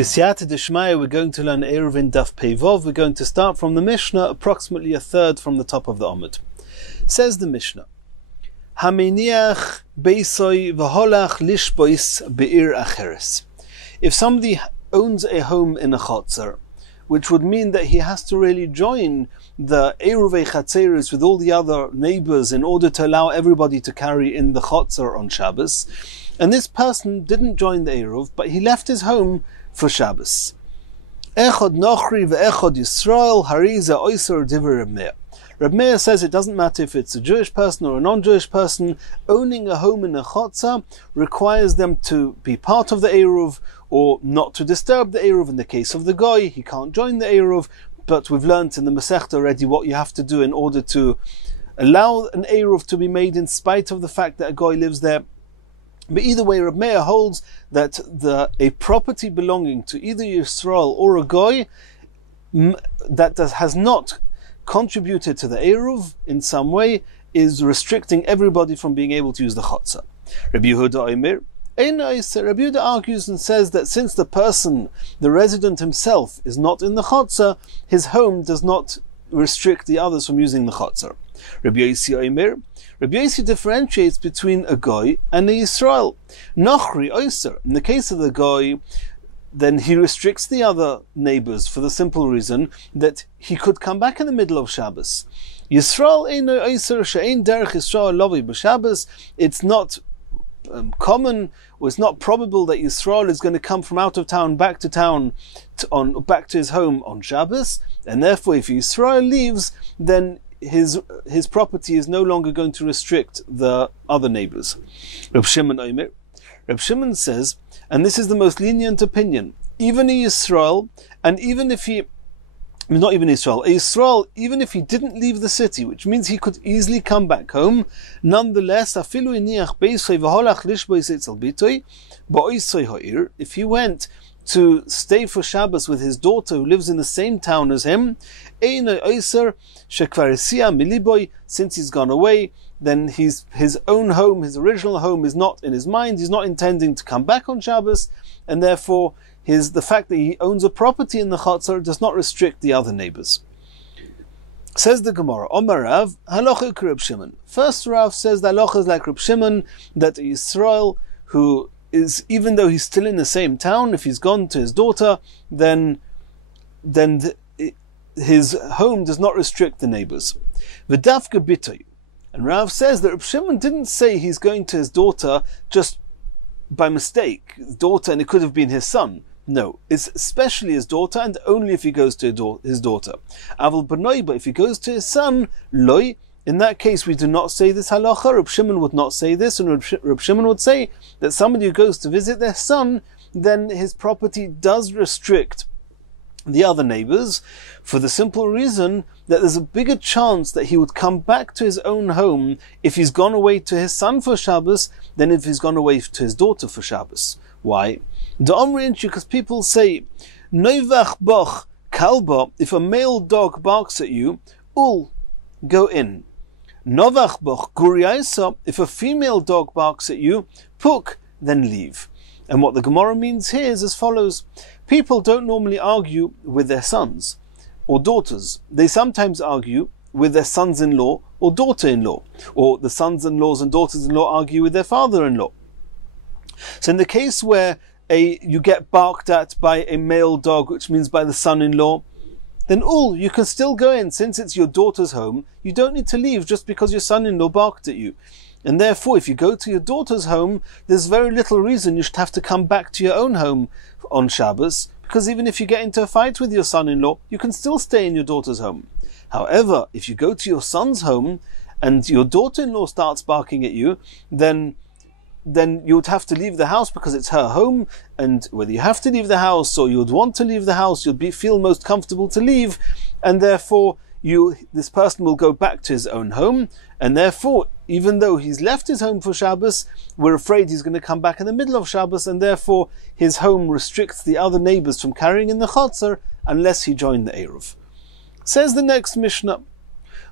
B'siyata d'shmaya, we're going to learn Eirovin Daf Peivov. We're going to start from the Mishnah, approximately a third from the top of the Amud. Says the Mishnah, Hameniach beisoi v'holach lishbois be'ir acheres. If somebody owns a home in a chotzer, which would mean that he has to really join the Eirovei Chatzeris with all the other neighbors in order to allow everybody to carry in the chotzer on Shabbos, and this person didn't join the Eirov, but he left his home for Shabbos. Echad Nochri ve'echad Yisrael hariza oiser divrei Reb Meir. Reb Meir says it doesn't matter if it's a Jewish person or a non-Jewish person, owning a home in a chotzer requires them to be part of the Eirov or not to disturb the Eirov. In the case of the Goy, he can't join the Eirov, but we've learnt in the Masechta already what you have to do in order to allow an Eirov to be made in spite of the fact that a Goy lives there. But either way, Reb Meir holds that a property belonging to either Yisrael or a Goy that has not contributed to the Eruv in some way is restricting everybody from being able to use the Chotzer. Rabbi Yehuda argues and says that since the person, the resident himself, is not in the Chotzer, his home does not restrict the others from using the Chotzer. Rabbi Yossi differentiates between a Goy and a Yisrael. Nochri Oyser, in the case of the Goy, then he restricts the other neighbors for the simple reason that he could come back in the middle of Shabbos. Yisrael eino Oyser she'ein derech Yisrael lovi b'Shabbos. It's not common, or it's not probable that Yisrael is going to come from out of town back to town, back to his home on Shabbos, and therefore if Yisrael leaves, then his property is no longer going to restrict the other neighbors. Reb Shimon says, and this is the most lenient opinion, even a Yisrael, and even if he, not even Israel, a Yisrael, even if he didn't leave the city, which means he could easily come back home, nonetheless, if he went to stay for Shabbos with his daughter who lives in the same town as him, since he's gone away, then his own home, his original home, is not in his mind. He's not intending to come back on Shabbos, and therefore the fact that he owns a property in the Chotzer does not restrict the other neighbors. Says the Gemara, Omar Rav, halacha Reb Shimon. First Rav says the halacha is like Reb Shimon, that a Yisrael who is, even though he's still in the same town, if he's gone to his daughter, then his home does not restrict the neighbors. V'dafka bitoy. And Rav says that Reb Shimon didn't say he's going to his daughter just by mistake, daughter, and it could have been his son. No, it's especially his daughter, and only if he goes to his daughter. Aval b'noi, but if he goes to his son, loy, in that case we do not say this halacha. Reb Shimon would not say this, and Reb Shimon would say that somebody who goes to visit their son, then his property does restrict the other neighbors, for the simple reason that there's a bigger chance that he would come back to his own home if he's gone away to his son for Shabbos than if he's gone away to his daughter for Shabbos. Why? Because people say, Noivach boch kalba, if a male dog barks at you, ul, go in. Novach boch guriaisa, if a female dog barks at you, puk, then leave. And what the Gemara means here is as follows. People don't normally argue with their sons or daughters. They sometimes argue with their sons-in-law or daughter-in-law, or the sons-in-laws and daughters-in-law argue with their father-in-law. So in the case where you get barked at by a male dog, which means by the son-in-law, then you can still go in. Since it's your daughter's home, you don't need to leave just because your son-in-law barked at you. And therefore, if you go to your daughter's home, there's very little reason you should have to come back to your own home on Shabbos, because even if you get into a fight with your son-in-law, you can still stay in your daughter's home. However, if you go to your son's home and your daughter-in-law starts barking at you, then you would have to leave the house because it's her home, and whether you have to leave the house or you would want to leave the house, you'd feel most comfortable to leave, and therefore this person will go back to his own home, and therefore, even though he's left his home for Shabbos, we're afraid he's going to come back in the middle of Shabbos, and therefore his home restricts the other neighbors from carrying in the Chotzer unless he joined the Eruv. Says the next Mishnah,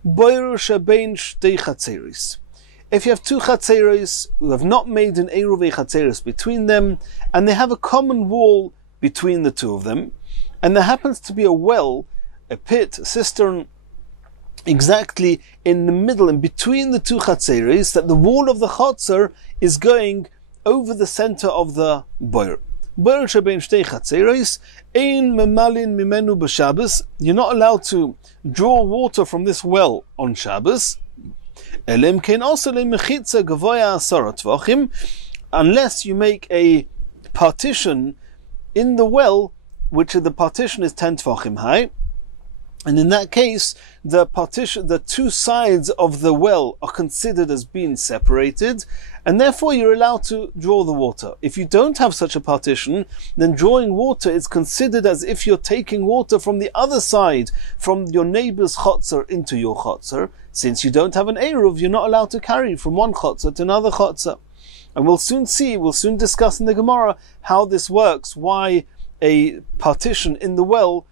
Boiru shebein shtei chatzeris. If you have two chatzeris who have not made an Eirovei chatzeris between them, and they have a common wall between the two of them, and there happens to be a well, a pit, a cistern, exactly in the middle and between the two chatzeres, that the wall of the chatzer is going over the center of the boir. Boir shebein shtei chatzeres, ein memalin mimenu b'Shabbos. You're not allowed to draw water from this well on Shabbos. Elim kein also lemechitza gavoya asara tvachim, unless you make a partition in the well, which the partition is 10 tvachim high. And in that case, the two sides of the well are considered as being separated, and therefore you're allowed to draw the water. If you don't have such a partition, then drawing water is considered as if you're taking water from the other side, from your neighbor's chotzer into your chotzer. Since you don't have an eruv, you're not allowed to carry from one chotzer to another chotzer. And we'll soon discuss in the Gemara how this works, why a partition in the well,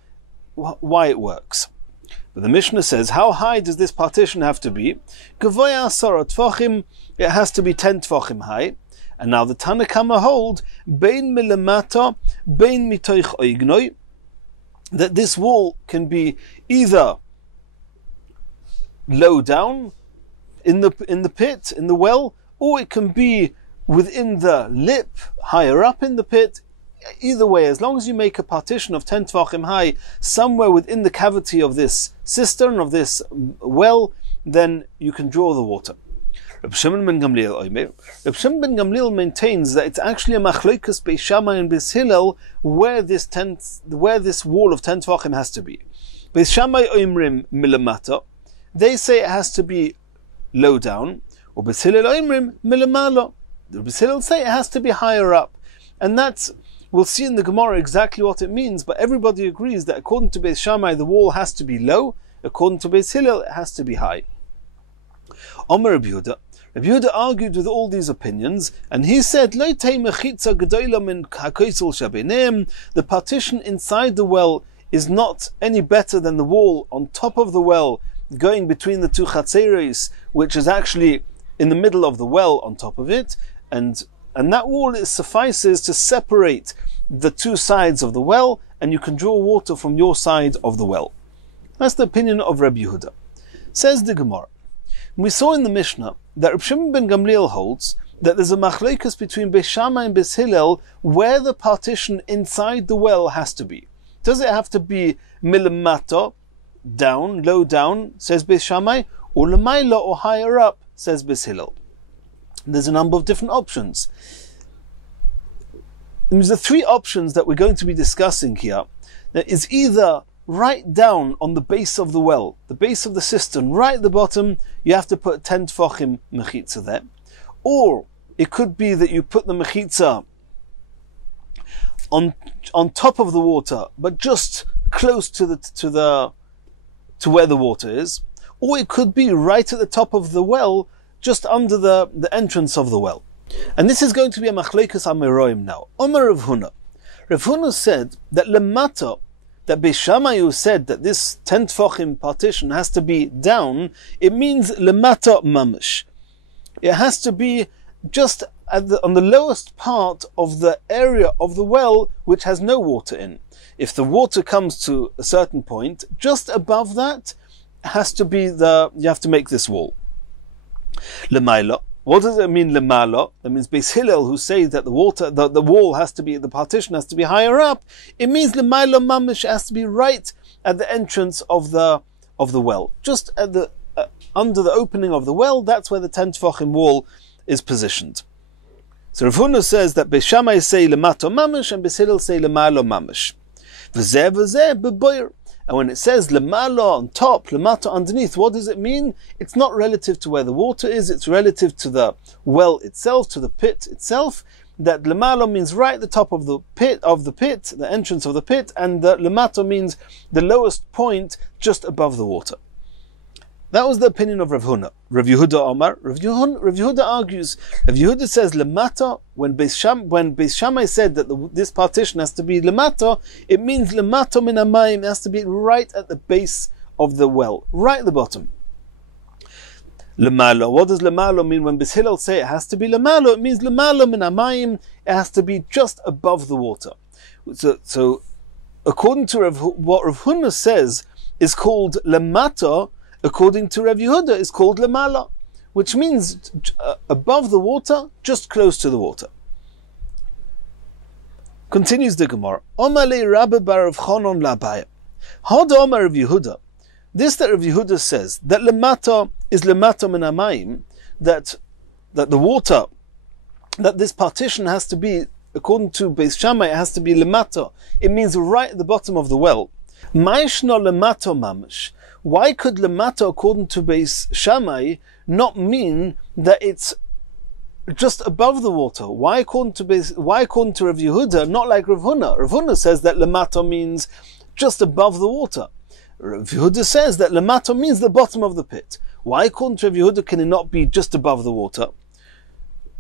why it works. But the Mishnah says, how high does this partition have to be? Gavoya asara tvachim, it has to be 10 tvachim high. And now the Tana Kama hold, bein milamata, bein mitoich oignoi, that this wall can be either low down in the pit, in the well, or it can be within the lip, higher up in the pit. Either way, as long as you make a partition of 10 tvachim high somewhere within the cavity of this cistern, of this well, then you can draw the water. Reb Shimon ben Gamliel maintains that it's actually a machlokas Beis Shammai and Beis Hillel where this wall of 10 tvachim has to be. Beis Shammai oimrim milamata, they say it has to be low down, or Beis Hillel oimrim milamala, the Beis Hillel say it has to be higher up. And that's, we'll see in the Gemara exactly what it means, but everybody agrees that according to Beis Shammai the wall has to be low, according to Beis Hillel it has to be high. Omer Rabbi Yehuda argued with all these opinions, and he said, the partition inside the well is not any better than the wall on top of the well, going between the two chatzeres, which is actually in the middle of the well on top of it, and that wall suffices to separate the two sides of the well, and you can draw water from your side of the well. That's the opinion of Rabbi Yehuda. Says the Gemara, we saw in the Mishnah that Reb Shimon ben Gamliel holds that there's a machlokas between Beis Shammai and Beis Hillel where the partition inside the well has to be. Does it have to be milamata, down, low down, says Beis Shammai, or lamaila, or higher up, says Beis Hillel? There's a number of different options. There's the three options that we're going to be discussing here. That is either right down on the base of the well, the base of the cistern, right at the bottom, you have to put 10 tfachim mechitza there. Or it could be that you put the mechitza on top of the water, but just close to where the water is. Or it could be right at the top of the well, just under the entrance of the well. And this is going to be a machleikus amiroim now. Omer Rav Huna. Rav Huna said that lemata, that Beis Shammai said that this 10 tfachim partition has to be down, it means lemata mamish. It has to be just on the lowest part of the area of the well which has no water in. If the water comes to a certain point, just above that has to be you have to make this wall. Lemaila. What does it mean, lemala? That means Beis Hillel, who say that the wall has to be, the partition has to be higher up. It means lemaila mamish, has to be right at the entrance of the well, just at the under the opening of the well. That's where the 10 tefachim wall is positioned. So Rav Huna says that Beis Shammai say lemato mamish and Beis Hillel say lemalo mamish. V'zeh v'zeh b'boyer. And when it says lemala on top, lemata underneath, what does it mean? It's not relative to where the water is, it's relative to the well itself, to the pit itself. That lemala means right at the top of the pit, the entrance of the pit, and the lemata means the lowest point just above the water. That was the opinion of Rav Huna. Rav Yehuda Omar. Rav Yehuda argues. Rav Yehuda says lemata. When Beis Shammai said that this partition has to be lemata, it means lemata min hamayim. It has to be right at the base of the well, right at the bottom. Lemalo. What does lemalo mean? When Beis Hillel say it has to be lemalo, it means lemalo min hamayim. It has to be just above the water. So according to what Rav Huna says is called lemata, according to Rav Yehuda is called lemala, which means above the water, just close to the water. Continues the Gemara. Omale Rabbi bar Rav Chanan l'Abaya. Hada Omar Rav Yehuda. This that Rav Yehuda says that lemata is lemata min hamayim, that the water, that this partition has to be, according to Beis Shammai, it has to be lemata. It means right at the bottom of the well. Ma'ishna lemata mamish. Why could lemata, according to Beis Shammai, not mean that it's just above the water? Why according to Rav Yehuda, not like Rav Huna? Rav Huna says that lemata means just above the water. Rav Yehuda says that lemata means the bottom of the pit. Why according to Rav Yehuda can it not be just above the water?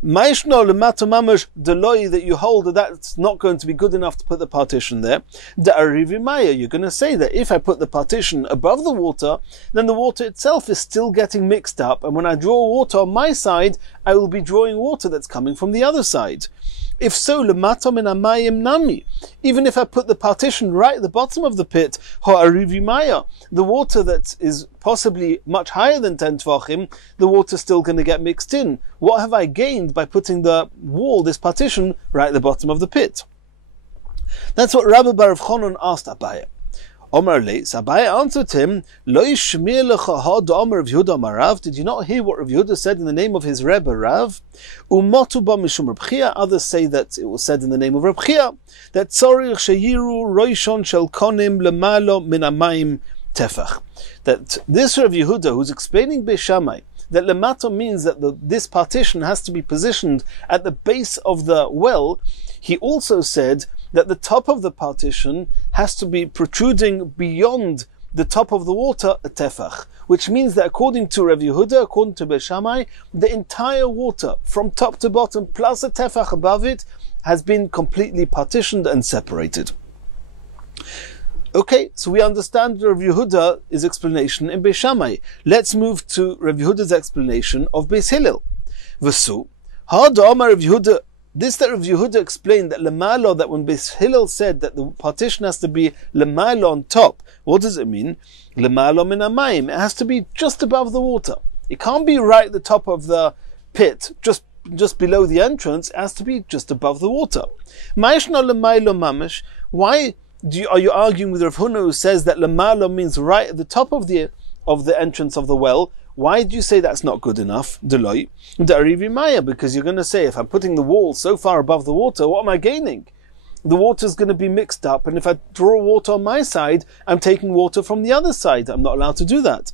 Ma'ishno lemata mamash deloi, that you hold that that's not going to be good enough to put the partition there. Da'arivimaya, you're going to say that if I put the partition above the water, then the water itself is still getting mixed up, and when I draw water on my side, I will be drawing water that's coming from the other side. If so, lemata min hamayim nami. Even if I put the partition right at the bottom of the pit, ha'arivimaya, the water that is possibly much higher than 10 tvachim, the water's still going to get mixed in. What have I gained by putting the wall, this partition, right at the bottom of the pit? That's what Rabbi bar Rav Chanan asked Abaya. Omar le, Abaya answered him, Lo yishmir lecha had Omar Rav Yehuda Amar Rav. Did you not hear what Rav Yehuda said in the name of his Rebbe Rav? Umotu ba mishum Reb Chia. Others say that it was said in the name of Reb Chia, that tzorich sheyiru roishon shel konim lemalo min hamayim tefach. That this Rav Yehuda, who's explaining Beis Shammai, that lemata means that this partition has to be positioned at the base of the well, he also said that the top of the partition has to be protruding beyond the top of the water, a tefach, which means that according to Rav Yehuda, according to Beis Shammai, the entire water from top to bottom plus a tefach above it has been completely partitioned and separated. Okay, so we understand Rav Yehuda's explanation in Beis Shammai. Let's move to Rav Yehuda's explanation of Beis Hillel. V'su, ha'da Amar Rav Yehuda. This that Rav Yehuda explained that lemalo, that when Beis Hillel said that the partition has to be lemalo on top, what does it mean? Lemalo min hamayim. It has to be just above the water. It can't be right at the top of the pit, just below the entrance. It has to be just above the water. Ma'ishna lemalo mamish. Why are you arguing with Rav Huna, who says that lemalo means right at the top of the entrance of the well? Why do you say that's not good enough? Deloi, Maya, because you're going to say, if I'm putting the wall so far above the water, what am I gaining? The water's going to be mixed up, and if I draw water on my side, I'm taking water from the other side. I'm not allowed to do that.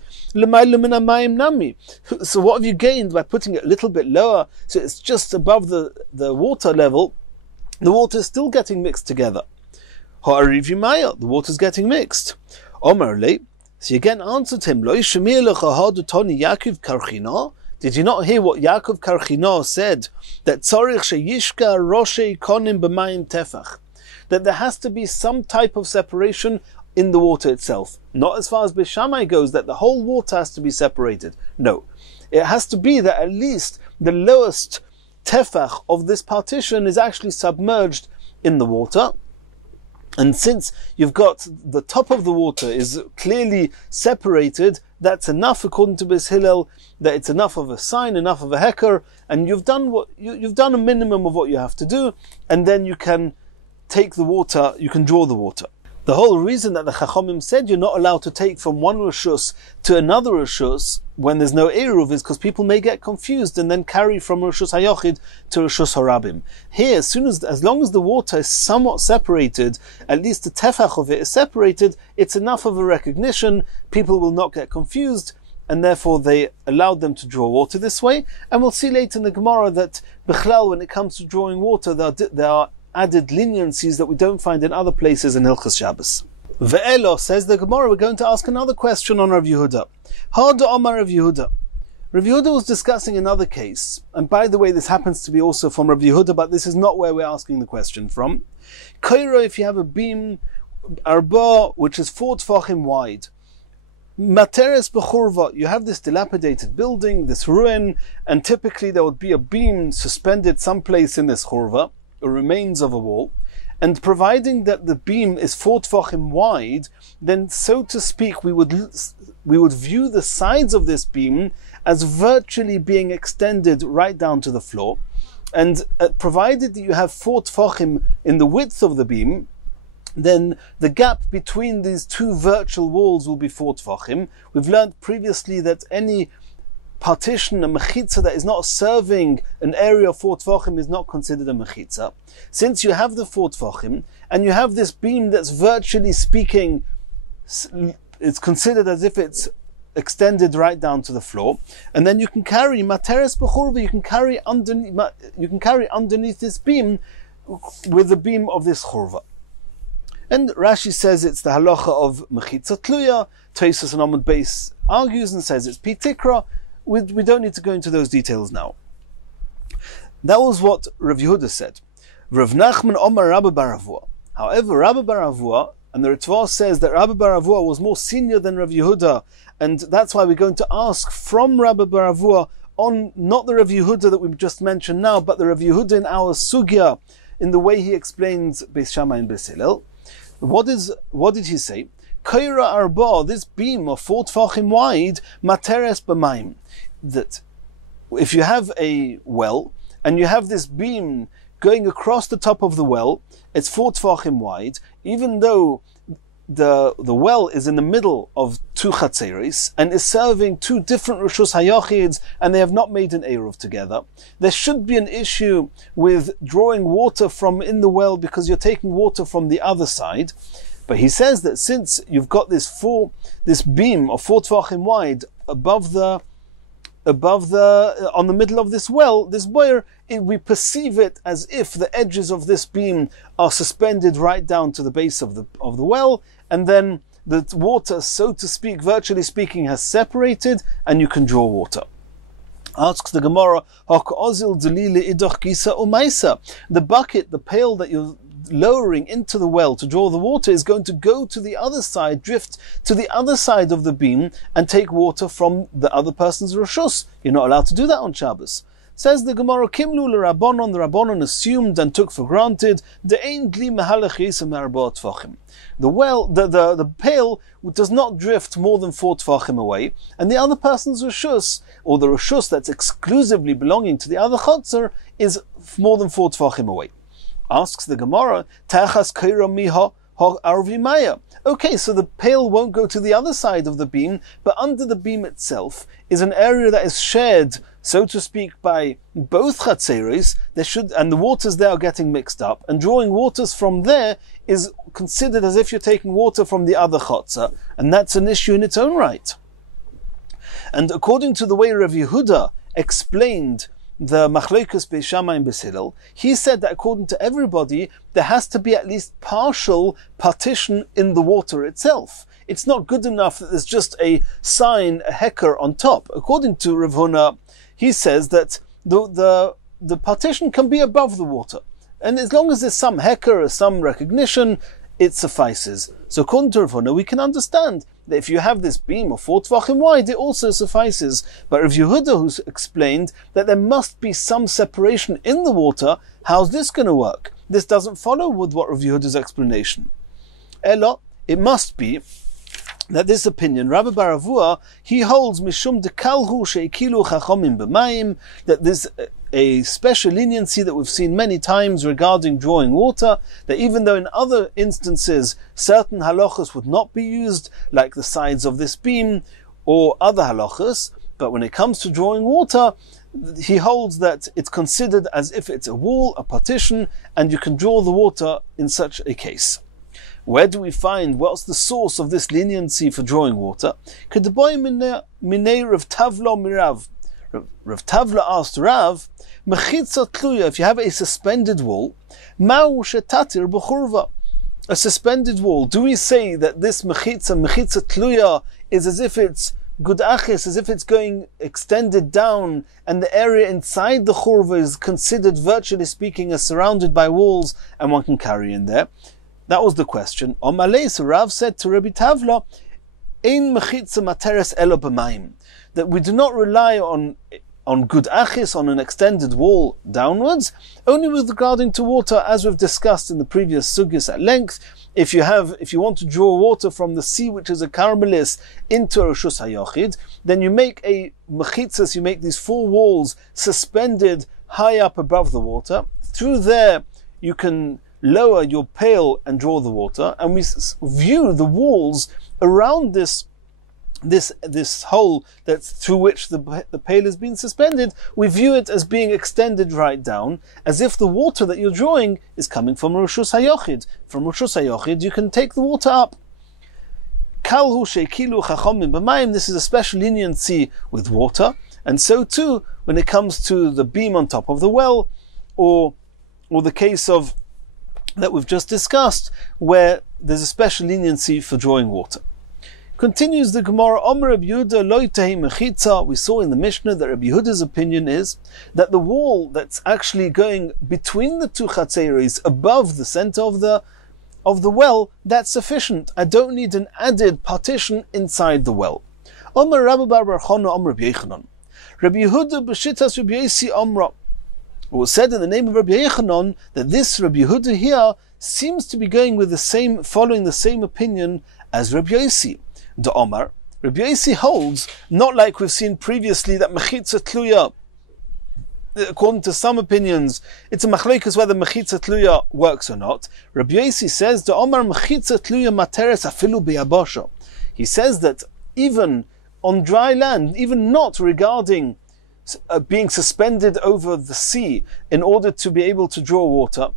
So what have you gained by putting it a little bit lower, so it's just above the water level? The water is still getting mixed together. The water's getting mixed. Omar le. So you again answered him, Lo yishmir lecha hadu toni Yaakov Karchina. Did you not hear what Yaakov Karchina said? That tzorich sheyishka roshei konim b'mayim tefach. That there has to be some type of separation in the water itself. Not as far as Beis Shammai goes, that the whole water has to be separated. No. It has to be that at least the lowest tefach of this partition is actually submerged in the water. And since you've got the top of the water is clearly separated, that's enough according to Beis Hillel, that it's enough of a sign, enough of a heker, and you've done a minimum of what you have to do, and then you can take the water, you can draw the water. The whole reason that the Chachamim said you're not allowed to take from one Rishus to another Rishus when there's no Eruv is because people may get confused and then carry from Rishus HaYochid to Rishus HaRabim. Here, as long as the water is somewhat separated, at least the tefach of it is separated, it's enough of a recognition, people will not get confused, and therefore they allowed them to draw water this way. And we'll see later in the Gemara that Bichlal, when it comes to drawing water, there are added leniencies that we don't find in other places in Hilchos Shabbos. Ve'elo, says the Gemara, we're going to ask another question on Rav Yehuda. Ha'da Omar Rav Yehuda. Rav Yehuda was discussing another case, and by the way, this happens to be also from Rav Yehuda, but this is not where we're asking the question from. Kairo, if you have a beam, arba, which is 4 tfachim wide, Materes b'churva, you have this dilapidated building, this ruin, and typically there would be a beam suspended someplace in this churva, the remains of a wall, And providing that the beam is 4 tefachim wide, then, so to speak, we would view the sides of this beam as virtually being extended right down to the floor. And provided that you have 4 tefachim in the width of the beam, then the gap between these two virtual walls will be 4 tefachim. We've learned previously that any partition, a mechitza, that is not serving an area of 4 tefachim is not considered a mechitza. Since you have the 4 tefachim, and you have this beam that's virtually speaking, it's considered as if it's extended right down to the floor, and then you can carry materes b'churva, you can carry underneath this beam with the beam of this churva. And Rashi says it's the halacha of mechitza tluya. Tosfos and Amud Beis argues and says it's pitikra. We don't need to go into those details now. That was what Rav Yehuda said. Rav Nachman Omar Rabbi bar Avua. However, Rabbi bar Avua, and the Ritva says that Rabbi bar Avua was more senior than Rav Yehuda, and that's why we're going to ask from Rabbi bar Avua on not the Rav Yehuda that we've just mentioned now, but the Rav Yehuda in our sugya, in the way he explains Beis Shammai and Beis Hillel. What did he say? Kaira arba, this beam of 4 tefachim wide, materes b'mayim. That if you have a well, and you have this beam going across the top of the well, it's 4 tefachim wide, even though the well is in the middle of 2 chatzeris, and is serving 2 different rishus hayachids, and they have not made an eruv together. There should be an issue with drawing water from in the well, because you're taking water from the other side. But he says that since you've got this beam of 4 tefachim wide above the on the middle of this well, this boyer, we perceive it as if the edges of this beam are suspended right down to the base of the well, and then the water, so to speak, virtually speaking, has separated, and you can draw water. Asks the Gemara, the bucket, the pail that you're lowering into the well to draw the water is going to go to the other side, drift to the other side of the beam, and take water from the other person's rishus. You're not allowed to do that on Shabbos. Says the Gemara, Kimlu l'Rabbanon, the Rabbanon assumed and took for granted, the well, the pail does not drift more than 4 tefachim away, and the other person's rishus, or the rishus that's exclusively belonging to the other chotzer, is more than 4 tefachim away. Asks the Gemara, Tachas kaira miha arvimaya. Okay, so the pail won't go to the other side of the beam, but under the beam itself is an area that is shared, so to speak, by both chatzeris. And the waters there are getting mixed up, and drawing waters from there is considered as if you're taking water from the other chatzer, and that's an issue in its own right. And according to the way Rav Yehuda explained the Machlokes Beis Shammai and Beis Hillel, he said that according to everybody, there has to be at least partial partition in the water itself. It's not good enough that there's just a sign, a heker on top. According to Rav Huna, he says that the partition can be above the water. And as long as there's some heker or some recognition, it suffices. So according to Rav Huna, we can understand that if you have this beam of 4 tefachim wide, it also suffices. But Rav Yehuda, who's explained that there must be some separation in the water, how's this going to work? This doesn't follow with what Rav Yehuda's explanation. Elo, it must be that this opinion, Rabbi bar Avua, he holds mishum dekalhu sheikilu chachomim b'mayim, that there's a special leniency that we've seen many times regarding drawing water, that even though in other instances certain halachas would not be used, like the sides of this beam or other halachas, but when it comes to drawing water, he holds that it's considered as if it's a wall, a partition, and you can draw the water in such a case. Where do we find, what's the source of this leniency for drawing water? Kedeboy minei Rav Tavla mirav. Rav Tavla asked Rav, Mechitza tluya, if you have a suspended wall, ma'u shetatir b'churva. A suspended wall, do we say that this mechitza tluya, is as if it's gudachis, as if it's going extended down, and the area inside the churva is considered, virtually speaking, as surrounded by walls, and one can carry in there? That was the question. Omalei, so Rav said to Rabbi Tavla, Ein mechitza materes elo b'mayim, that we do not rely on on good achis, on an extended wall downwards, only with regarding to water, as we've discussed in the previous sugis at length. If you want to draw water from the sea, which is a carmelis, into Rishus HaYochid, then you make a mechitzas, you make these 4 walls suspended high up above the water. Through there, you can lower your pail and draw the water, and we view the walls around this hole that's through which the pail has been suspended. We view it as being extended right down, as if the water that you're drawing is coming from Rishus HaYochid. From Rishus HaYochid, you can take the water up. Kalhu shekilu chachomim b'mayim. This is a special leniency with water, and so too when it comes to the beam on top of the well, or the case of that we've just discussed, where there's a special leniency for drawing water. Continues the Gemara, Omer Rabbi Yehuda lo yitei mechitza. We saw in the Mishnah that Rabbi Yehuda's opinion is that the wall that's actually going between the 2 chatzeros above the center of the well, that's sufficient. I don't need an added partition inside the well. Omer Rabbi Bar Bar Chana Omer Rabbi Yechanan. Rabbi Yehuda b'shitas Rabbi Yosi Omra. It was said in the name of Rabbi Yechanan that this Rabbi Yehuda here seems to be following the same opinion as Rabbi Yosi. The Omar, Rabbi Yosi holds, not like we've seen previously, that mechitza tluya, according to some opinions, it's a machlokes whether mechitza tluya works or not. Rabbi Yosi says, the Omar mechitza tluya materes afilu biyabosha. He says that even on dry land, even not regarding being suspended over the sea in order to be able to draw water,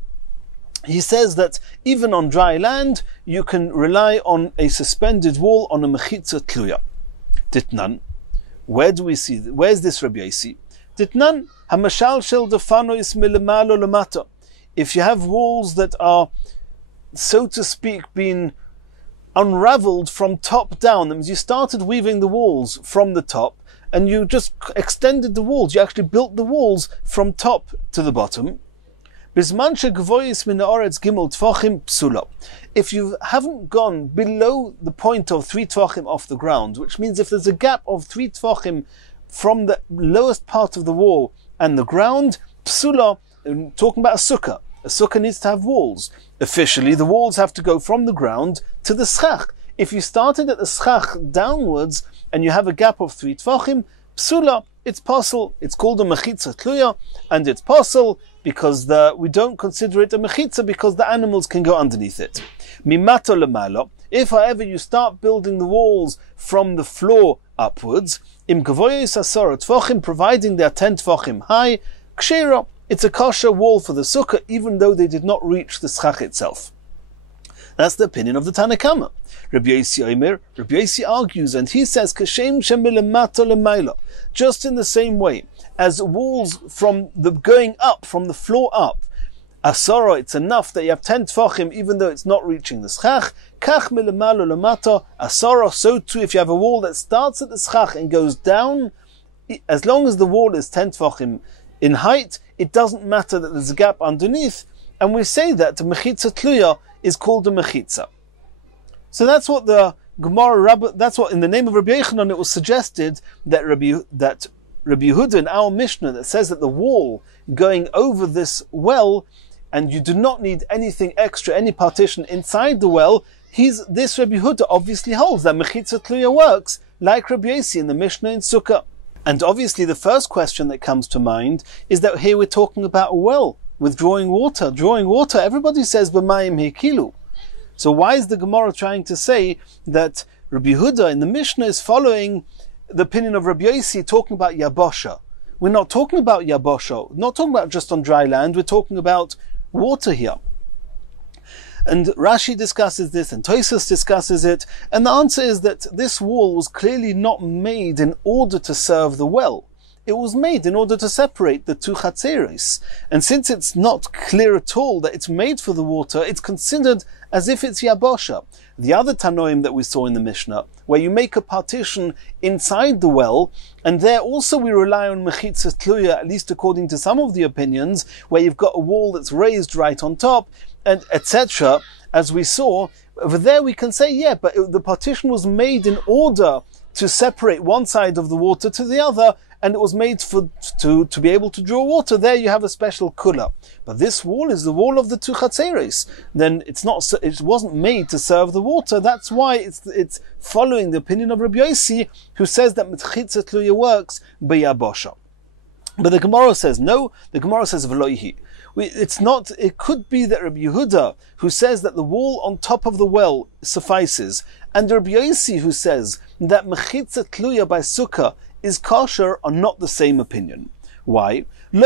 he says that even on dry land, you can rely on a suspended wall, on a mechitza tluya. Ditnan. Where do we see? Where's this Rabbi Yosi? Ditnan. Hamashal shel defanois milemalo lemata. If you have walls that are, so to speak, being unraveled from top down, that means you started weaving the walls from the top, and you just extended the walls. You actually built the walls from top to the bottom. If you haven't gone below the point of 3 tvachim off the ground, which means if there's a gap of 3 tvachim from the lowest part of the wall and the ground, psula, talking about a sukkah needs to have walls. Officially, the walls have to go from the ground to the schach. If you started at the schach downwards and you have a gap of 3 tvachim, psula, it's possible. It's called a mechitza tluya, and it's possible because we don't consider it a mechitza because the animals can go underneath it. Mimato lemalo. If, however, you start building the walls from the floor upwards, im gavoyis asara tvachim, providing they are 10 tvachim high, kshira, it's a kosher wall for the sukkah, even though they did not reach the schach itself. That's the opinion of the Tanakama. Rabbi Yosi argues, and he says, Kashem shemilemato lemaila, just in the same way as walls from the going up, from the floor up, asara, it's enough that you have 10 tfachim, even though it's not reaching the schach. Kach milemalo lemata asara, so too if you have a wall that starts at the schach and goes down, as long as the wall is 10 tfachim in height, it doesn't matter that there's a gap underneath, and we say that the mechitza tluya is called a mechitza. So that's what the Gemara, that's what in the name of Rabbi Yechanan it was suggested that Rabbi Yehuda in our Mishnah that says that the wall going over this well, and you do not need anything extra, any partition inside the well, this Rabbi Yehuda obviously holds that mechitza tluya works like Rabbi Yosi in the Mishnah in Sukkah. And obviously the first question that comes to mind is that here we're talking about a well with drawing water. Everybody says b'mayim hekilu. So why is the Gemara trying to say that Rabbi Yehuda in the Mishnah is following the opinion of Rabbi Yosi, talking about yabosha? We're not talking about yabosha, not talking about just on dry land, we're talking about water here. And Rashi discusses this, and Tosfos discusses it, and the answer is that this wall was clearly not made in order to serve the well. It was made in order to separate the 2 chatzeros. And since it's not clear at all that it's made for the water, it's considered as if it's yabosha. The other Tanoim that we saw in the Mishnah, where you make a partition inside the well, and there also we rely on mechitza tluya, at least according to some of the opinions, where you've got a wall that's raised right on top, and etc. As we saw, over there we can say, yeah, but the partition was made in order to separate one side of the water to the other, and it was made to be able to draw water. There you have a special kula. But this wall is the wall of the two chatzeres. Then it wasn't made to serve the water. That's why it's following the opinion of Rabbi Yossi, who says that mechitza tluya works b'yabosha. But the Gemara says no. The Gemara says v'loihi. It's not. It could be that Rabbi Yehuda, who says that the wall on top of the well suffices, and Rabbi Yossi, who says that mechitza tluya by sukkah is kosher, are not the same opinion. Why? They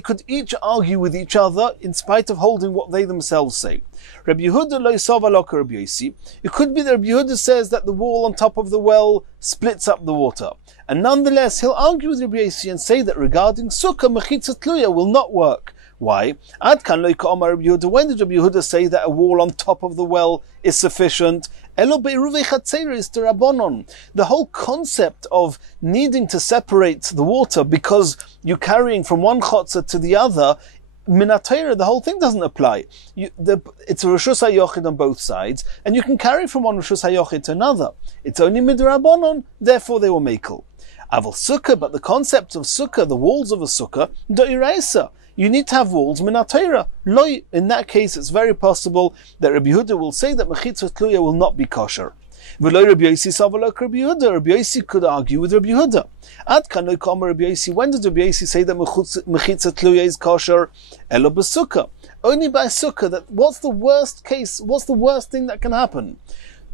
could each argue with each other in spite of holding what they themselves say. Rabbi Yehuda lo savalok Rabbi Yossi. It could be that Rabbi Yehuda says that the wall on top of the well splits up the water, and nonetheless he'll argue with Rabbi Yossi and say that regarding sukkah mechitza tluya will not work. Why? Ad kan lo ka'amar Rabbi Yehuda. When did Rabbi Yehuda say that a wall on top of the well is sufficient? Elo be'iruvei chatzeres derabonon. The whole concept of needing to separate the water because you're carrying from one chotzer to the other, minatayra, the whole thing doesn't apply. It's a reshus hayochid on both sides, and you can carry from one reshus hayochid to another. It's only midrabanon, therefore they were mekel. Aval sukkah, but the concept of sukkah, the walls of a sukkah, do'iraisa. You need to have walls minatayra. Loi, in that case, it's very possible that Rabbi Yehuda will say that mechitza tluya will not be kosher. V'lo Rabbi Yossi savalok Rabbi Yehuda. Rabbi Yossi could argue with Rabbi Yehuda. Ad kan lo ka'amar Rabbi Yossi. When did Rabbi Yossi say that mechitza tluya is kosher? Elo b'sukkah. Only by sukkah. That what's the worst case? What's the worst thing that can happen?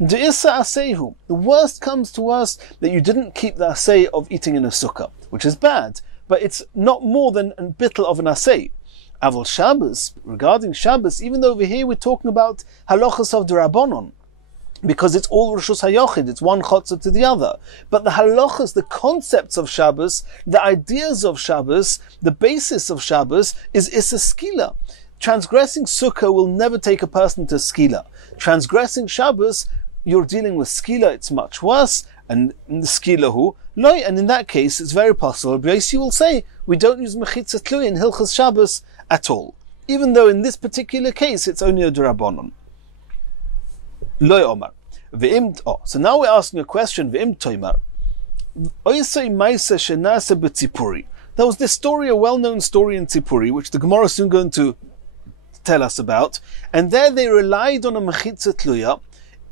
De'issa asehu. The worst comes to us that you didn't keep the asay of eating in a sukkah, which is bad. But it's not more than a bittel of an asay. Aval Shabbos, regarding Shabbos, even though over here we're talking about halachas of derabonon, because it's all reshus hayochid, it's one chotzer to the other. But the halachas, the concepts of Shabbos, the ideas of Shabbos, the basis of Shabbos is issa skila. Transgressing sukkah will never take a person to skila. Transgressing Shabbos, you're dealing with skila, it's much worse, and the skilahu, loy, and in that case, it's very possible Rabbi Yossi will say, we don't use mechitza tluya in Hilchas Shabbos at all. Even though in this particular case, it's only a derabonon. Loy omar. So now we're asking a question, v'im toimar. Oisei maisa shenase b'tzipuri. There was this story, a well-known story in Tzipuri, which the Gemara is soon going to tell us about, and there they relied on a mechitza tluya,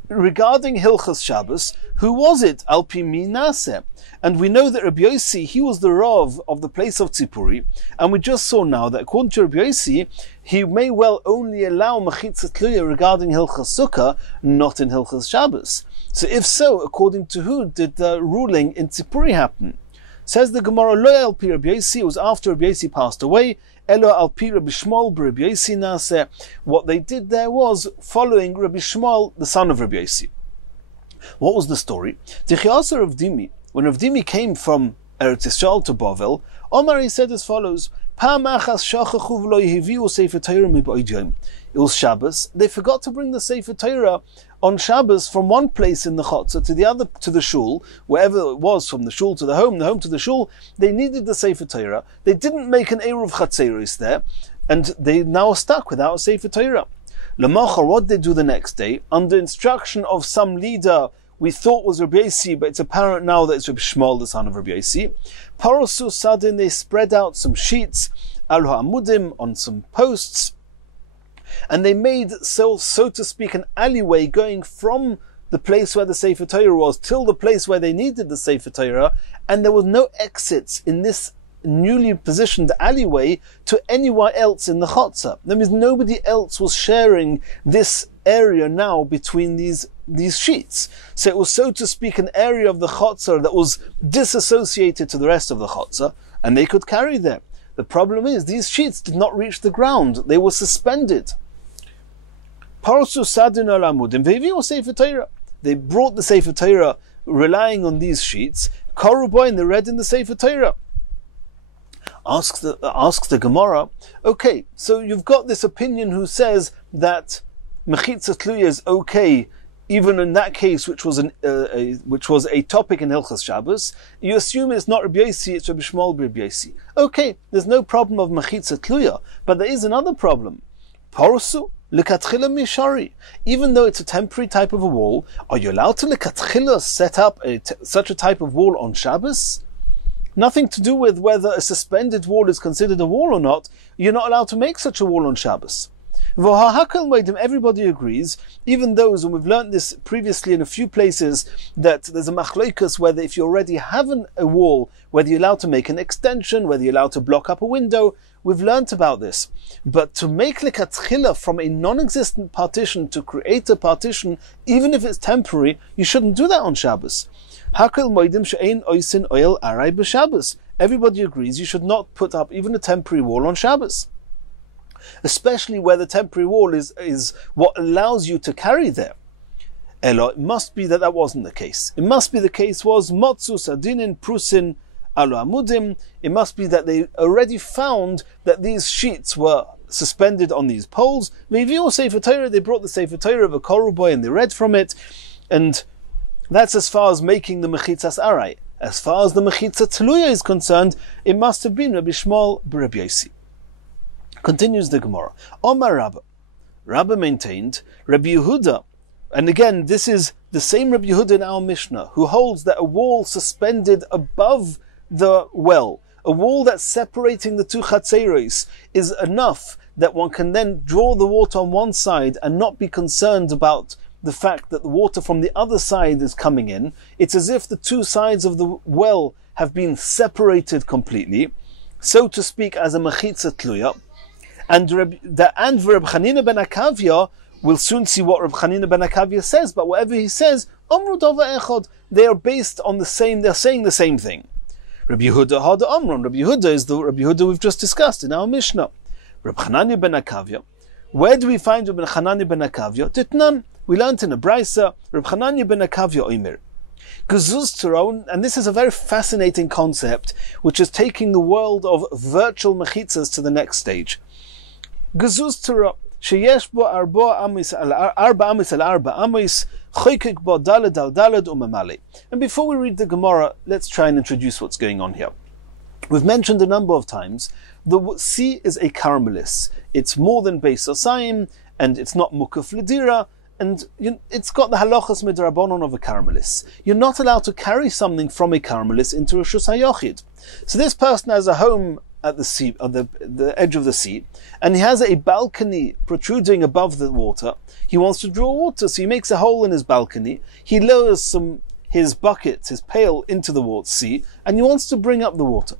regarding Hilchas Shabbos. Who was it? Al pi mi naseh. And we know that Rabbi Yossi, he was the Rav of the place of Tzipuri, and we just saw now that according to Rabbi Yossi, he may well only allow mechitza tluya regarding Hilchas Sukkah, not in Hilchas Shabbos. So if so, according to who did the ruling in Tzipuri happen? Says the Gemara, Lo al pi Rabbi Yossi, it was after Rabbi Yossi passed away. Elo al pi Rabbi Shmuel b'Rabbi Yossi naseh. What they did there was following Rabbi Shmuel, the son of Rabbi Yossi. What was the story? Tichiasa Rav Dimi, when Rav Dimi came from Eretz Yisrael to Bavel, Omar, he said as follows: it was Shabbos. They forgot to bring the Sefer Torah on Shabbos from one place in the Chotzer to the other, to the shul, wherever it was, from the shul to the home to the shul. They needed the Sefer Torah. They didn't make an Eruv Chatzeris there, and they now are stuck without a Sefer Torah. Lamachar, what did they do the next day? Under instruction of some leader we thought was Rabbi Yossi, but it's apparent now that it's Rabbi Shmuel, the son of Rabbi Yossi. Parosu Sadin, they spread out some sheets, al ha'amudim, on some posts, and they made, so to speak, an alleyway going from the place where the Sefer Torah was till the place where they needed the Sefer Torah, and there was no exits in this newly positioned alleyway to anywhere else in the Chotzer. That means nobody else was sharing this area now between these sheets. So it was, so to speak, an area of the Chotzer that was disassociated to the rest of the Chotzer, and they could carry them. The problem is, these sheets did not reach the ground. They were suspended. Parsu sadin al amudim ve'vi'u Sefer Torah. They brought the Sefer Torah relying on these sheets. Karuboy, and they read in the Sefer Torah. Asks the Gemara, okay, so you've got this opinion who says that mechitza tluya is okay, even in that case, which was a topic in Hilchas Shabbos. You assume it's not Rabbi Yossi, it's Rabbi Shmuel Rabbi Yossi. Okay, there's no problem of mechitza tluya, but there is another problem. Parsu, Lekatchila mishari. Even though it's a temporary type of a wall, are you allowed to lekatchila set up such a type of wall on Shabbos? Nothing to do with whether a suspended wall is considered a wall or not. You're not allowed to make such a wall on Shabbos. Everybody agrees, even those, and we've learned this previously in a few places, that there's a machloikus whether if you already have a wall, whether you're allowed to make an extension, whether you're allowed to block up a window. We've learnt about this. But to make lekatchila from a non-existent partition to create a partition, even if it's temporary, you shouldn't do that on Shabbos. Everybody agrees you should not put up even a temporary wall on Shabbos. Especially where the temporary wall is what allows you to carry there. Elo, it must be that wasn't the case. It must be the case was motzu sadinin prusin alu amudim. It must be that they already found that these sheets were suspended on these poles. They brought the Sefer Torah of a koruboy and they read from it, and that's as far as making the mechitzas arai. As far as the mechitza tluya is concerned, it must have been Rabbi Shmuel b'Rabbi Yossi. Continues the Gemara. Omar Rabba. Rabba maintained, Rabbi Yehuda, and again, this is the same Rabbi Yehuda in our Mishnah, who holds that a wall suspended above the well, a wall that's separating the two chatzeros, is enough that one can then draw the water on one side and not be concerned about the fact that the water from the other side is coming in. It's as if the two sides of the well have been separated completely, so to speak, as a mechitza tluya. And Reb Chanina ben Akavya, we'll soon see what Reb Chanina ben Akavya says, but whatever he says, Omru Dova Echad, they are based on the same, they're saying the same thing. Rabbi Yehuda Hada Omron, Rabbi Yehuda is the Rabbi Yehuda we've just discussed in our Mishnah. Reb Chanina ben Akavya, where do we find Reb Chanina ben Akavya? Titnan, we learned in a Braisa, Reb Chanina ben Akavya Omer. And this is a very fascinating concept, which is taking the world of virtual mechitzas to the next stage. Gazuz Torah, sheyesh bo arba amis al arba amis, choykik bo daled al daled umamale. And before we read the Gemara, let's try and introduce what's going on here. We've mentioned a number of times, the sea is a caramelis. It's more than beis osayim, and it's not mukaf lidira, and it's got the halachas midrabanon of a caramelis. You're not allowed to carry something from a caramelis into a shus hayochid. So this person has a home at the sea, on the edge of the sea, and he has a balcony protruding above the water. He wants to draw water, so he makes a hole in his balcony. He lowers his bucket, his pail into the sea, and he wants to bring up the water.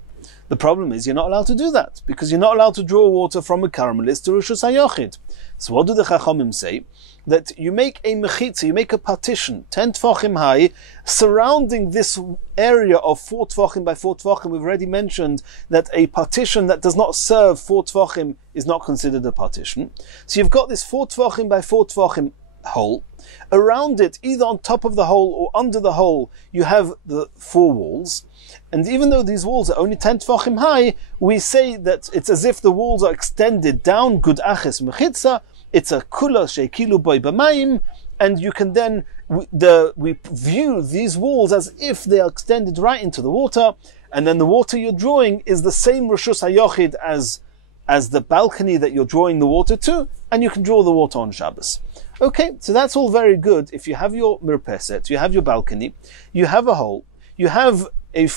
The problem is you're not allowed to do that, because you're not allowed to draw water from a caramelis to Rosh Hashanah. So what do the Chachamim say? That you make a mechitza, you make a partition, 10 tefachim high, surrounding this area of 4 tefachim by 4 tefachim. We've already mentioned that a partition that does not serve 4 tefachim is not considered a partition. So you've got this 4 tefachim by 4 tefachim hole. Around it, either on top of the hole or under the hole, you have the 4 walls. And even though these walls are only 10 tefachim high, we say that it's as if the walls are extended down, gud aches mechitza. It's a kula shekilu boy b'mayim, and you can then we view these walls as if they are extended right into the water, and then the water you're drawing is the same reshus hayochid as the balcony that you're drawing the water to, and you can draw the water on Shabbos. Okay, so that's all very good. If you have your mirpeset, you have your balcony, you have a hole, you have a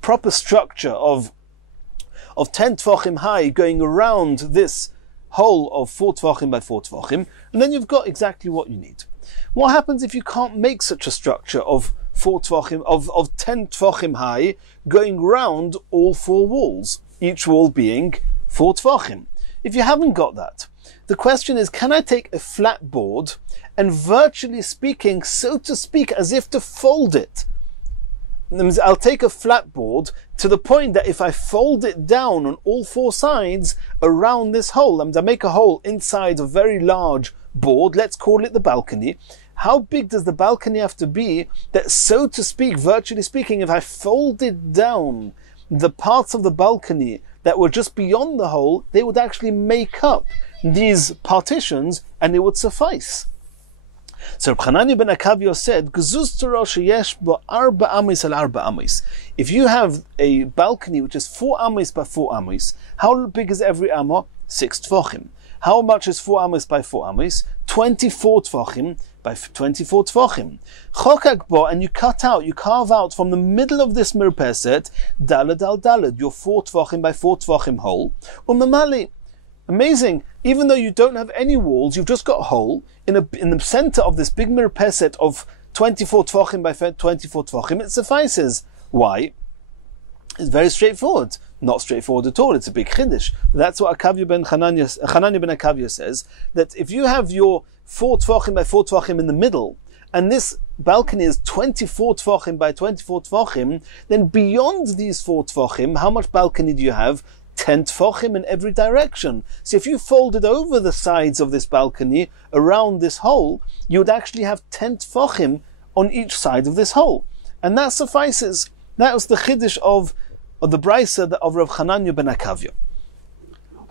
proper structure of 10 tefachim high going around this hole of 4 tefachim by 4 tefachim, and then you've got exactly what you need. What happens if you can't make such a structure of 4 tefachim, of 10 tefachim high, going round all 4 walls, each wall being 4 tefachim? If you haven't got that, the question is, can I take a flat board and virtually speaking, so to speak, as if to fold it? I'll take a flat board to the point that if I fold it down on all 4 sides around this hole, I make a hole inside a very large board, let's call it the balcony. How big does the balcony have to be that, so to speak, virtually speaking, if I folded down the parts of the balcony that were just beyond the hole, they would actually make up these partitions and it would suffice? So Reb Chanina ben Akavya said, if you have a balcony which is 4 amis by 4 amis, how big is every amma? 6 tefachim. How much is 4 amos by 4 amos? 24 tefachim by 24 tefachim. Chokak bo, and you carve out from the middle of this mirpeset, dalad al dalad, your 4 tefachim by 4 tefachim hole. Umamali. Amazing. Even though you don't have any walls, you've just got a hole in the center of this big mirpeset of 24 tefachim by 24 tefachim. It suffices. Why? It's very straightforward. Not straightforward at all. It's a big chiddush. That's what Hanania ben Akavya says, that if you have your 4 tefachim by 4 tefachim in the middle, and this balcony is 24 tefachim by 24 tefachim, then beyond these 4 tefachim, how much balcony do you have? 10 tefachim in every direction. So if you folded over the sides of this balcony around this hole, you would actually have 10 tefachim on each side of this hole. And that suffices. That was the chiddush of the brisa of Rav Hanania ben Akavya.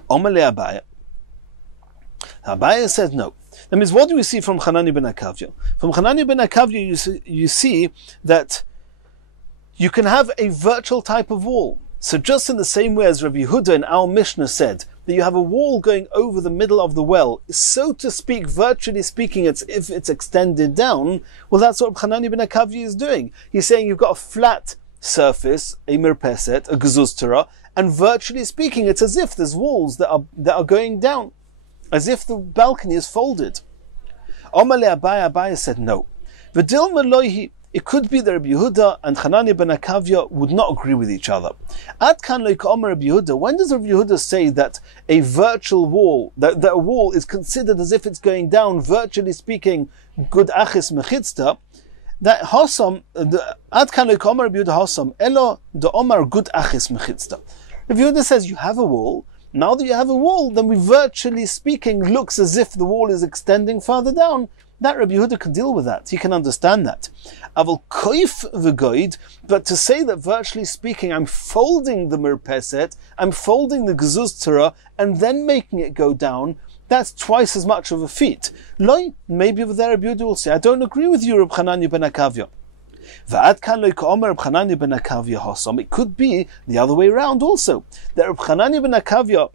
Omele Abaya. Abaya said no. That means, what do we see from Hanania ben Akavya? From Hanania ben Akavya, you see that you can have a virtual type of wall. So just in the same way as Rabbi Yehuda in our Mishnah said, that you have a wall going over the middle of the well, so to speak, virtually speaking, if it's extended down, well, that's what Hanania ben Akavya is doing. He's saying you've got a flat surface, a mirpeset, a gezuztera, and virtually speaking, it's as if there's walls that are going down, as if the balcony is folded. Omale Abaya said no. V'dil meloihi. It could be that Rabbi Yehuda and Hanania ben Akavya would not agree with each other. Ad kan lo ka'omer Rabbi Yehuda. When does Rabbi Yehuda say that a virtual wall, that a wall is considered as if it's going down, virtually speaking, gud achis mechitzta? That Hossam, Ad kan lo ka'omer Rabbi Yehuda Hossam, elo de omar gud achis mechitzta. Rabbi Yehuda says you have a wall. Now that you have a wall, then we virtually speaking looks as if the wall is extending further down. That Rabbi Yehuda can deal with that. He can understand that. Aval koif v'goid, but to say that virtually speaking, I'm folding the mirpeset, I'm folding the gezuztera, and then making it go down, that's twice as much of a feat. Loi, maybe over there Rabbi Yehuda will say, I don't agree with you, Reb Hanania ben Akavya. V'ad kan lo ka'omer Reb Hanania ben Akavya hosom. It could be the other way around also. That Reb Hanania ben Akavya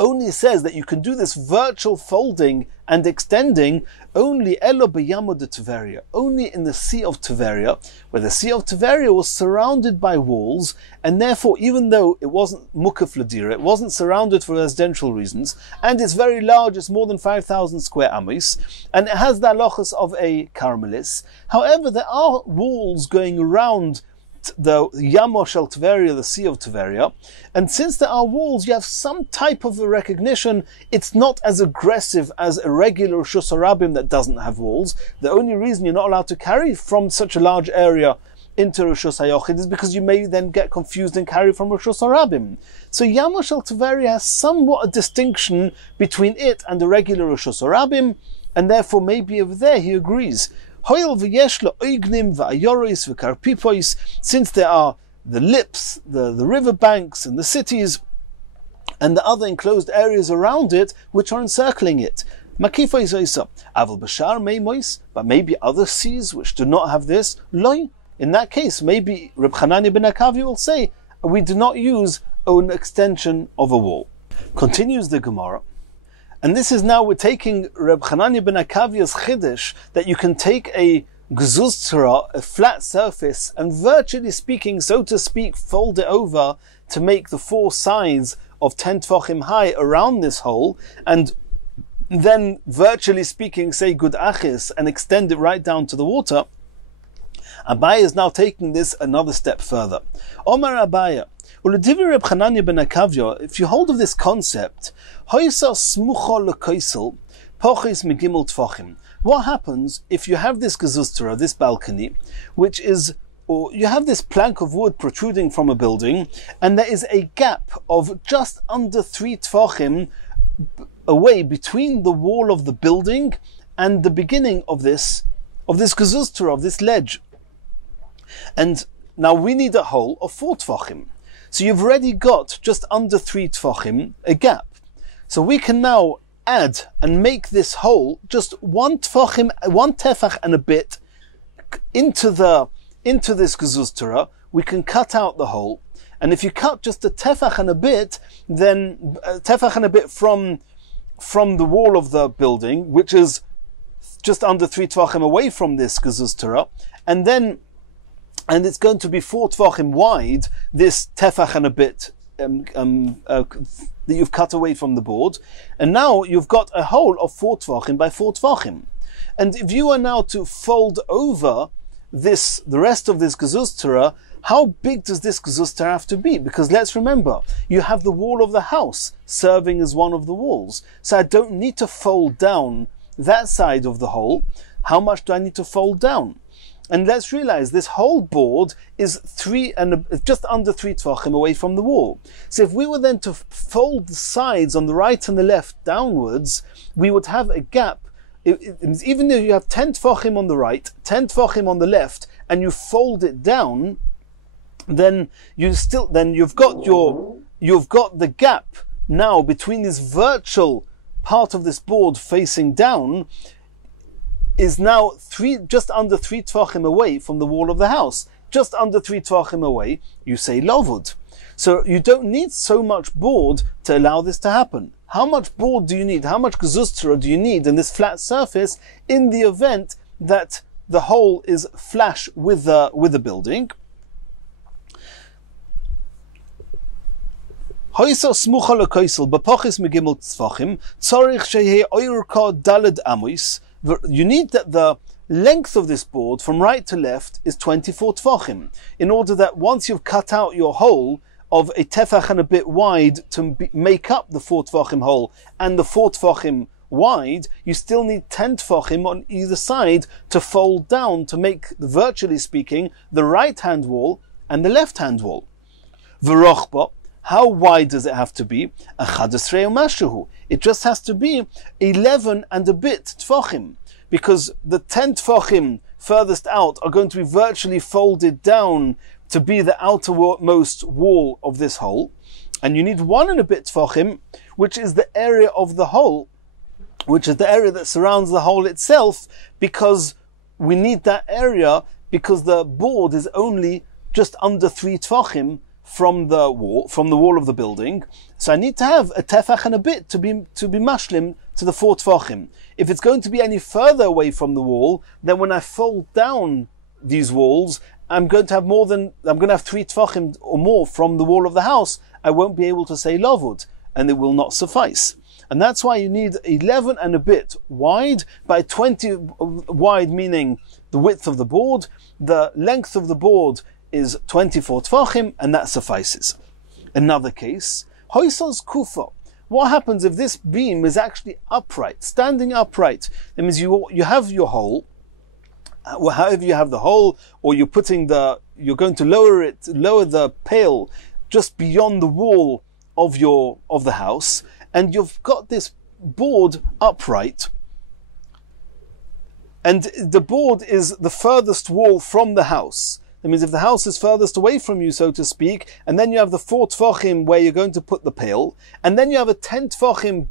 only says that you can do this virtual folding and extending only elo b'yamo de Tveria, only in the Sea of Tveria, where the Sea of Tveria was surrounded by walls, and therefore, even though it wasn't mukaf ladira, it wasn't surrounded for residential reasons, and it's very large, it's more than 5,000 square amos, and it has the halachas of a Carmelis. However, there are walls going around the Yamo Shel Tveria, the Sea of Tveria, and since there are walls, you have some type of a recognition. It's not as aggressive as a regular Rosh Hashanah that doesn't have walls. The only reason you're not allowed to carry from such a large area into Rosh Hashanah is because you may then get confused and carry from Rosh Hashanah. So Yamo Shel Tveria has somewhat a distinction between it and the regular Rosh Hashanah, and therefore maybe over there he agrees. Since there are the lips, the river banks and the cities and the other enclosed areas around it which are encircling it. But maybe other seas which do not have this, in that case, maybe Reb Hanania ben Akavya will say, we do not use an extension of a wall. Continues the Gemara. And this is now, we're taking Reb Hanania ben Akavya's chiddush, that you can take a gezuztera, a flat surface, and virtually speaking, so to speak, fold it over to make the 4 sides of 10 tefachim high around this hole, and then virtually speaking, say gud achis, and extend it right down to the water. Abaya is now taking this another step further. Omar Abaya, if you hold of this concept, what happens if you have this gezuztera, this balcony, which is, or you have this plank of wood protruding from a building, and there is a gap of just under 3 tefachim away between the wall of the building and the beginning of this gezuztera, of this ledge. And now we need a hole of 4 tefachim. So you've already got just under 3 tefachim, a gap. So we can now add and make this hole just 1 tefachim, 1 tefach and a bit into this gezuztera. We can cut out the hole. And if you cut just a tefach and a bit, then tefach and a bit from from the wall of the building, which is just under 3 tvachim away from this gazustara, and it's going to be 4 tvachim wide, this tefach and a bit that you've cut away from the board, and now you've got a hole of 4 tvachim by 4 tvachim. And if you are now to fold over the rest of this gazustara, how big does this gazustara have to be? Because let's remember, you have the wall of the house serving as one of the walls. So I don't need to fold down that side of the hole. How much do I need to fold down? And let's realize this whole board is just under 3 tvachim away from the wall. So if we were then to fold the sides on the right and the left downwards, we would have a gap. Even though you have 10 tvachim on the right, 10 tvachim on the left, and you fold it down, then you've got the gap now between this virtual part of this board facing down is now just under 3 tvachim away from the wall of the house. Just under 3 tvachim away, you say lovud. So you don't need so much board to allow this to happen. How much board do you need? How much gazustara do you need in this flat surface in the event that the hole is flush with the building? You need that the length of this board from right to left is 24 tvachim, in order that once you've cut out your hole of a tefach and a bit wide to make up the 4 tvachim hole and the 4 tvachim wide, you still need 10 tvachim on either side to fold down to make, virtually speaking, the right hand wall and the left hand wall. V'rochba, how wide does it have to be? It just has to be 11 and a bit tvachim, because the 10 tvachim furthest out are going to be virtually folded down to be the outermost wall of this hole, and you need 1 and a bit tvachim, which is the area of the hole, which is the area that surrounds the hole itself, because we need that area because the board is only just under 3 tvachim from the wall of the building. So I need to have a tefach and a bit to be mashlim to the 4 tvachim. If it's going to be any further away from the wall, then when I fold down these walls, I'm going to have 3 tvachim or more from the wall of the house. I won't be able to say lavud, and it will not suffice. And that's why you need 11 and a bit wide by 20 wide, meaning the width of the board. The length of the board is 24 tvachim, and that suffices. Another case, hoisos kufa. What happens if this beam is actually upright, standing upright? That means you have your hole. However you have the hole, or you're going to lower the pail just beyond the wall of the house, and you've got this board upright, and the board is the furthest wall from the house. That means if the house is furthest away from you, so to speak, and then you have the 4 tvachim where you're going to put the pail, and then you have a 10 tvachim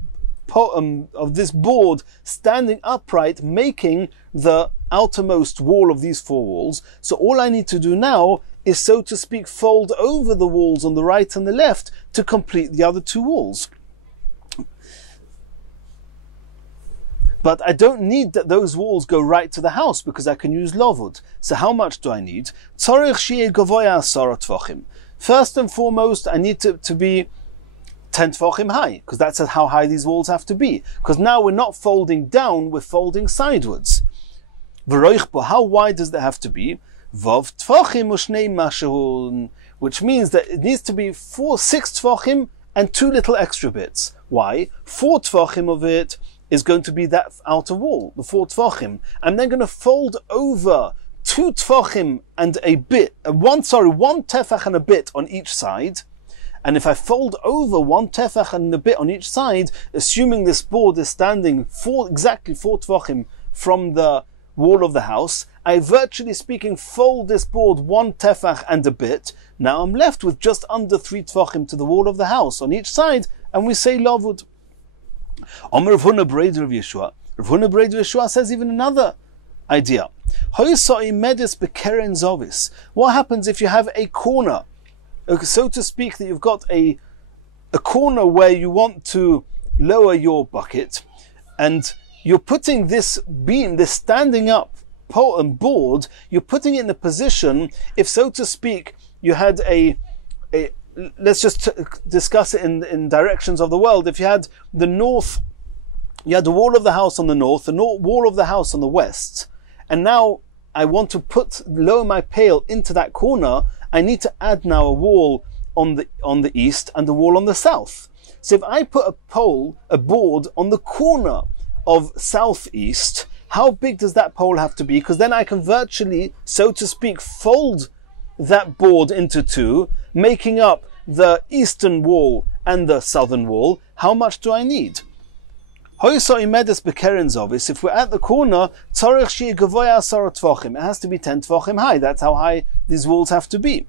of this board standing upright, making the outermost wall of these 4 walls. So all I need to do now is, so to speak, fold over the walls on the right and the left to complete the other 2 walls. But I don't need that those walls go right to the house, because I can use lovud. So how much do I need? First and foremost, I need to be 10 tvachim high, because that's how high these walls have to be. Because now we're not folding down, we're folding sidewards. How wide does that have to be? Which means that it needs to be 6 tvachim and 2 little extra bits. Why? 4 tvachim of it is going to be that outer wall, the 4 tvachim. I'm then going to fold over 2 tvachim and a bit, one tefach and a bit on each side. And if I fold over 1 tefach and a bit on each side, assuming this board is standing exactly 4 tvachim from the wall of the house, I, virtually speaking, fold this board 1 tefach and a bit. Now I'm left with just under 3 tvachim to the wall of the house on each side, and we say lavud. Rav Huna Breder of Yeshua. Rav Huna Breder of Yeshua says even another idea. What happens if you have a corner, so to speak, that you've got a corner where you want to lower your bucket, and you're putting this beam, this standing up pole and board, you're putting it in a position, if so to speak, you had let's just discuss it in directions of the world. If you had the north, you had the wall of the house on the north, the wall of the house on the west, and now I want to lower my pail into that corner, I need to add now a wall on the east and a wall on the south. So if I put a board on the corner of southeast, how big does that pole have to be? Because then I can virtually, so to speak, fold that board into two, making up the eastern wall and the southern wall. How much do I need? If we're at the corner, it has to be 10 tvachim high. That's how high these walls have to be.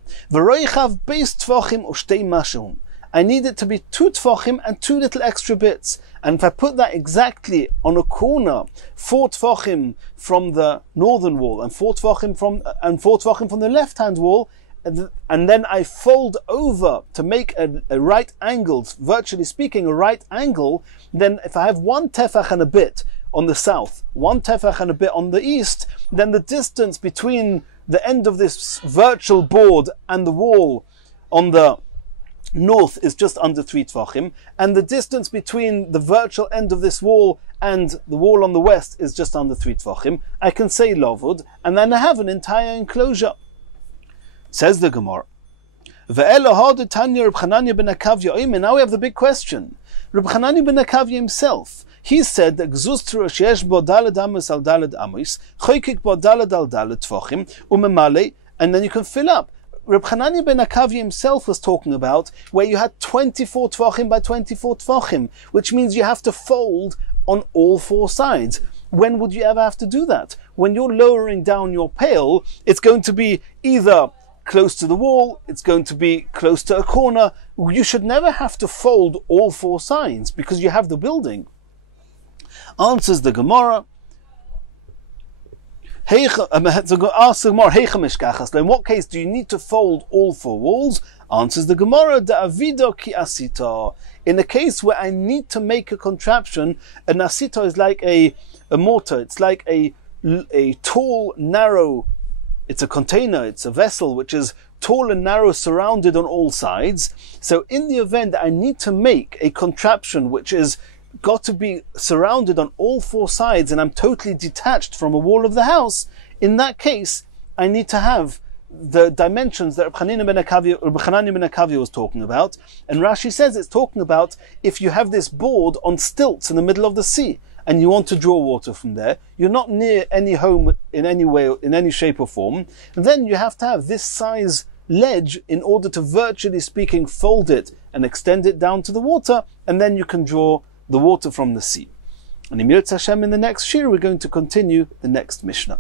I need it to be 2 tvachim and 2 little extra bits. And if I put that exactly on a corner, 4 tvachim from the northern wall and 4 tvachim from the left-hand wall, and then I fold over to make a right angle, virtually speaking, a right angle, then if I have 1 tefach and a bit on the south, 1 tefach and a bit on the east, then the distance between the end of this virtual board and the wall on the north is just under 3 tvachim, and the distance between the virtual end of this wall and the wall on the west is just under 3 tvachim. I can say lavud, and then I have an entire enclosure. Says the Gemara. Now we have the big question. Reb Chananya ben Akavya himself, he said that gzustra sheyesh bo daled amos al daled amos, choykik bo daled al daled tvachim, umemale, and then you can fill up. Reb Chananya ben Akavya himself was talking about where you had 24 tvachim by 24 tvachim, which means you have to fold on all 4 sides. When would you ever have to do that? When you're lowering down your pail, it's going to be either close to the wall, it's going to be close to a corner. You should never have to fold all 4 sides because you have the building. Answers the Gemara. Asks the Gemara, in what case do you need to fold all 4 walls? Answers the Gemara, in a case where I need to make a contraption, an asita is like a mortar, it's like a tall, narrow, it's a container, it's a vessel which is tall and narrow, surrounded on all sides. So in the event that I need to make a contraption which is got to be surrounded on all 4 sides and I'm totally detached from a wall of the house, in that case I need to have the dimensions that Reb Chananya ben Akavya was talking about. And Rashi says it's talking about if you have this board on stilts in the middle of the sea and you want to draw water from there, you're not near any home in any way, in any shape or form, then you have to have this size ledge in order to, virtually speaking, fold it and extend it down to the water, and then you can draw the water from the sea. And in the next shiur we're going to continue the next Mishnah.